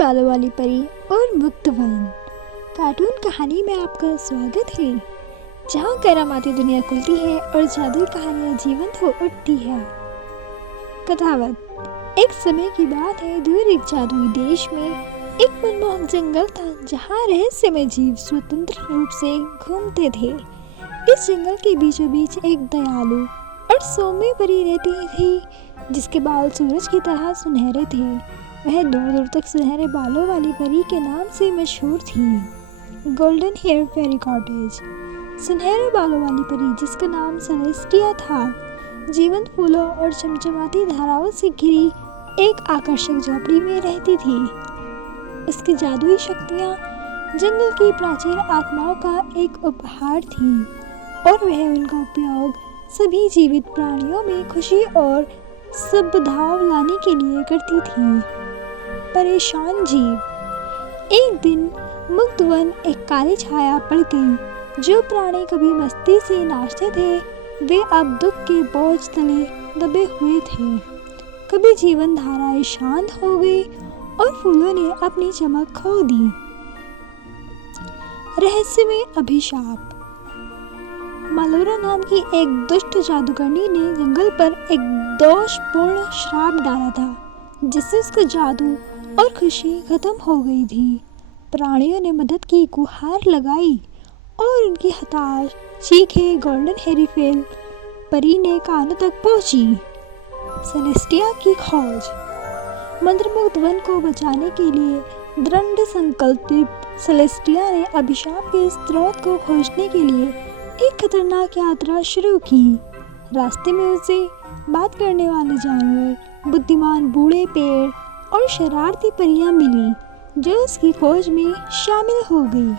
बालों वाली परी और मुक्त वन कार्टून कहानी में आपका स्वागत है, जहाँ करामाती दुनिया खुलती है और जादुई कहानियाँ जीवंत हो उठती है। कथावत। एक समय की बात है, दूर एक जादुई देश में एक मनमोहक जंगल था, जहाँ रहस्यमय जीव स्वतंत्र रूप से घूमते थे। इस जंगल के बीचों बीच एक दयालु और सौम्य परी रहती थी, जिसके बाल सूरज की तरह सुनहरे थे। वह दूर दूर तक सुनहरे बालों वाली परी के नाम से मशहूर थी। गोल्डन हेयर फेरी कॉटेज। सुनहरे बालों वाली परी, जिसका नाम सेलेस्टिया था, जीवंत फूलों और चमचमाती धाराओं से घिरी एक आकर्षक झोपड़ी में रहती थी। उसकी जादुई शक्तियाँ जंगल की प्राचीन आत्माओं का एक उपहार थी और वह उनका उपयोग सभी जीवित प्राणियों में खुशी और सद्भाव लाने के लिए करती थी। परेशान जीव। एक दिन मुक्त वन एक काली छाया पड़ गई। जो प्राणी कभी मस्ती से नाचते थे, वे अब दुख के बोझ तले दबे हुए थे। कभी जीवन धाराएं शांत हो गई और फूलों ने अपनी चमक खो दी। रहस्य में अभिशाप। मालोरा नाम की एक दुष्ट जादूगरनी ने जंगल पर एक दोषपूर्ण श्राप डाला था, जिससे उसका जादू और खुशी खत्म हो गई थी। प्राणियों ने मदद की गुहार लगाई और उनकी हताश चीखें गोल्डन हेरी फेल परी ने कानों तक पहुंची। सेलेस्टिया की खोज। मंत्रमुग्ध वन को बचाने के लिए दृढ़ संकल्पित सेलेस्टिया ने अभिशाप के स्रोत को खोजने के लिए एक खतरनाक यात्रा शुरू की। रास्ते में उसे बात करने वाले जानवर, बुद्धिमान बूढ़े पेड़ और शरारती परियां मिली, जो उसकी खोज में शामिल हो गई।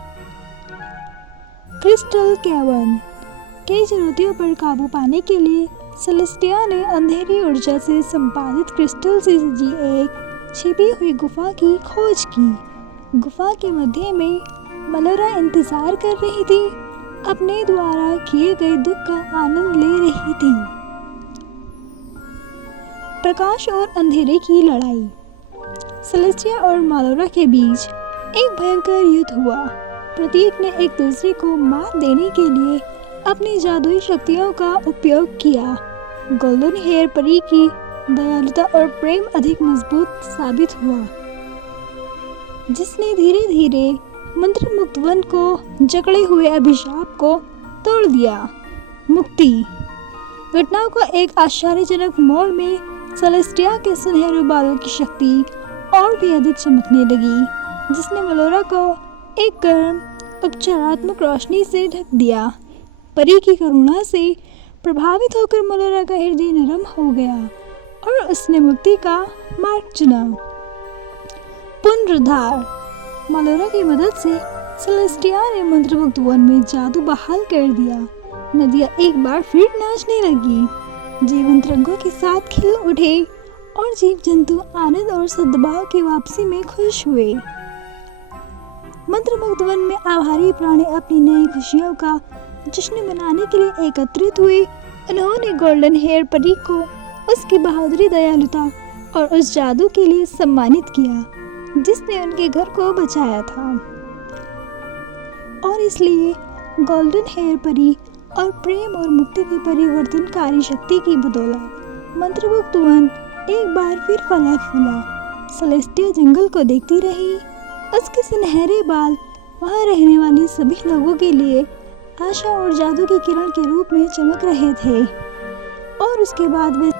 Crystal cavern. कई चुनौतियों पर काबू पाने के लिए सेलेस्टिया ने अंधेरी ऊर्जा से संपादित क्रिस्टल से सजी एक छिपी हुई गुफा की खोज की। गुफा के मध्य में मालोरा इंतजार कर रही थी, अपने द्वारा किए गए दुख का आनंद ले रही थी। प्रकाश और अंधेरे की लड़ाई। सेलेस्टिया और मालोरा के बीच एक भयंकर युद्ध हुआ। प्रत्येक ने एक दूसरे को मात देने के लिए अपनी जादुई शक्तियों का उपयोग किया। गोल्डन हेयर परी की दयालुता और प्रेम अधिक मजबूत साबित हुआ, जिसने धीरे धीरे मंत्रमुग्ध वन को जकड़े हुए अभिशाप को तोड़ दिया। मुक्ति। घटनाओं का एक आश्चर्यजनक मोड़ में सेलेस्टिया के सुनहरे बालों की शक्ति और भी अधिक चमकने लगी, जिसने मालोरा को एक गर्म उपचारात्मक रोशनी से ढक दिया। परी की करुणा से प्रभावित होकर मालोरा का हृदय नरम हो गया और उसने मुक्ति का मार्ग चुना। पुनरुद्धार। मालोरा की मदद से सेलेस्टिया ने मंत्रमुग्ध वन में जादू बहाल कर दिया। नदियाँ एक बार फिर नाचने लगी, जीवंत रंगों के साथ खिल उठे और जीव जंतु आनंद और सद्भाव की वापसी में खुश हुए। मंत्रमुग्ध वन में आभारी प्राणी अपनी नई खुशियों का जश्न मनाने के लिए एकत्रित हुए। उन्होंने गोल्डन हेयर परी को उसकी बहादुरी, दयालुता और उस जादू के लिए सम्मानित किया, जिसने उनके घर को बचाया था। और इसलिए गोल्डन हेयर परी और प्रेम और मुक्ति की परिवर्तनकारी शक्ति की बदौलत मंत्रमुग्ध वन एक बार फिर फला फूला। सेलेस्टिया जंगल को देखती रही। उसके सुनहरे बाल वहाँ रहने वाले सभी लोगों के लिए आशा और जादू की किरण के रूप में चमक रहे थे। और उसके बाद वह